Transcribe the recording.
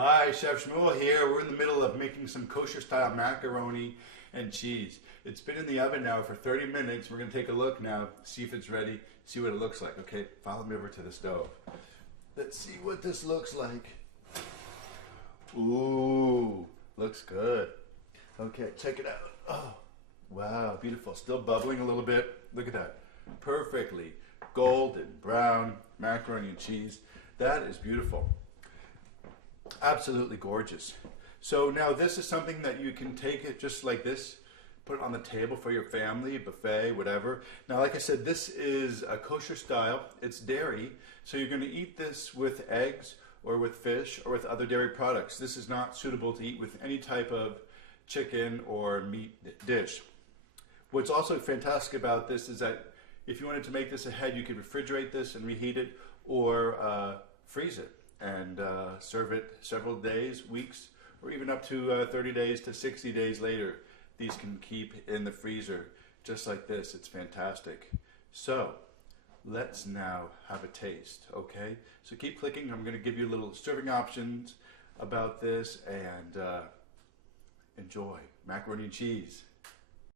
Hi, Chef Shmuel here. We're in the middle of making some kosher style macaroni and cheese. It's been in the oven now for 30 minutes. We're going to take a look now, see if it's ready, see what it looks like. Okay, follow me over to the stove. Let's see what this looks like. Ooh, looks good. Okay, check it out. Oh, wow, beautiful. Still bubbling a little bit. Look at that. Perfectly golden brown macaroni and cheese. That is beautiful. Absolutely gorgeous. So now this is something that you can take it just like this, put it on the table for your family, buffet, whatever. Now, like I said, this is a kosher style. It's dairy, so you're going to eat this with eggs or with fish or with other dairy products. This is not suitable to eat with any type of chicken or meat dish. What's also fantastic about this is that if you wanted to make this ahead, you could refrigerate this and reheat it or freeze it and serve it several days, weeks, or even up to 30 days to 60 days later. These can keep in the freezer just like this. It's fantastic. So let's now have a taste, okay? So keep clicking. I'm going to give you little serving options about this, and enjoy macaroni and cheese.